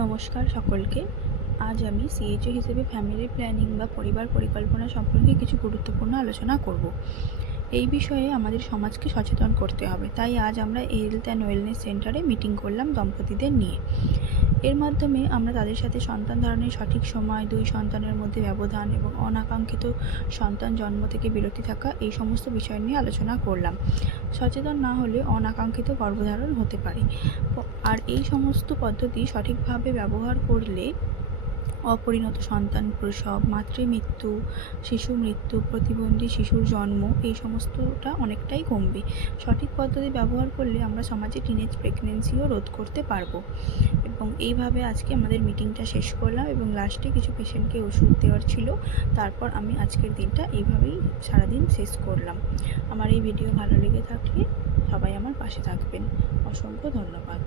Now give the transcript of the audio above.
নমস্কার সকলকে। আজ আমি সিএইচও হিসেবে ফ্যামিলি প্ল্যানিং বা পরিবার পরিকল্পনা সম্পর্কে কিছু গুরুত্বপূর্ণ আলোচনা করব। এই বিষয়ে আমাদের সমাজকে সচেতন করতে হবে, তাই আজ আমরা হেলথ অ্যান্ড ওয়েলনেস সেন্টারে মিটিং করলাম দম্পতিদের নিয়ে। এর মাধ্যমে আমরা তাদের সাথে সন্তান ধারণের সঠিক সময়, দুই সন্তানের মধ্যে ব্যবধান এবং অনাকাঙ্ক্ষিত সন্তান জন্ম থেকে বিরতি থাকা, এই সমস্ত বিষয় নিয়ে আলোচনা করলাম। সচেতন না হলে অনাকাঙ্ক্ষিত গর্ভধারণ হতে পারে, আর এই সমস্ত পদ্ধতি সঠিকভাবে ব্যবহার করলে অপরিণত সন্তান প্রসব, মাতৃমৃত্যু, শিশু মৃত্যু, প্রতিবন্ধী শিশুর জন্ম, এই সমস্তটা অনেকটাই কমবে। সঠিক পদ্ধতি ব্যবহার করলে আমরা সমাজে টিনেজ প্রেগনেন্সিও রোধ করতে পারবো। এবং এইভাবে আজকে আমাদের মিটিংটা শেষ করলাম এবং লাস্টে কিছু পেশেন্টকে ওষুধ দেওয়ার ছিল। তারপর আমি আজকের দিনটা এইভাবেই সারাদিন শেষ করলাম। আমার এই ভিডিও ভালো লেগে থাকলে সবাই আমার পাশে থাকবেন। অসংখ্য ধন্যবাদ।